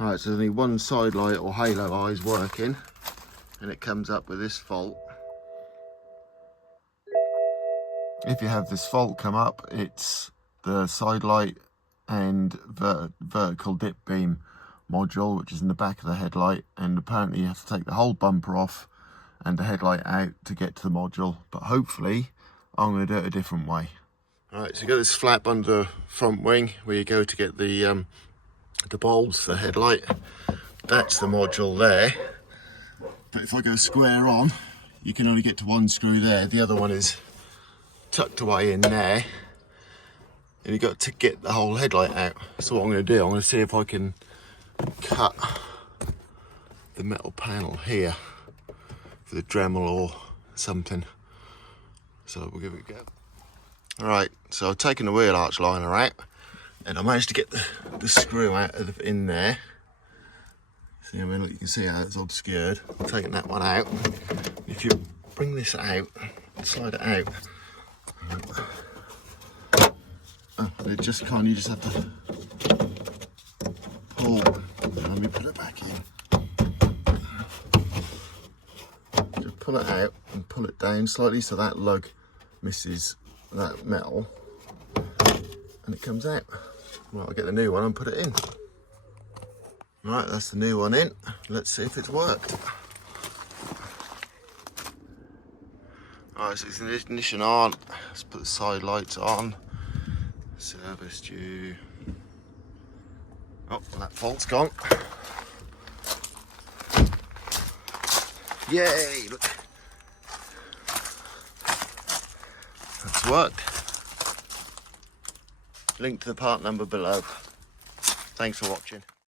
Alright, so there's only one side light or halo eyes working, and it comes up with this fault. If you have this fault come up, it's the side light and vertical dip beam module, which is in the back of the headlight, and apparently you have to take the whole bumper off and the headlight out to get to the module, but hopefully I'm going to do it a different way. Alright, so you got this flap under the front wing where you go to get the bulbs for the headlight. That's the module there, but if I go square on, you can only get to one screw there. The other one is tucked away in there, and you've got to get the whole headlight out. So what I'm going to do, I'm going to see if I can cut the metal panel here for the Dremel or something. So we'll give it a go. Alright, so I've taken the wheel arch liner out, and I managed to get the screw out of in there. See, I mean, look, you can see how it's obscured. I'm taking that one out. If you bring this out, slide it out, it just can't, you just have to pull. Let me put it back in. Just pull it out and pull it down slightly so that lug misses that metal and it comes out. Right, I'll get the new one and put it in. Right, that's the new one in. Let's see if it's worked. Alright, so it's the ignition on. Let's put the side lights on. Service due. Oh, that fault's gone. Yay! Look. That's worked. Link to the part number below. Thanks for watching.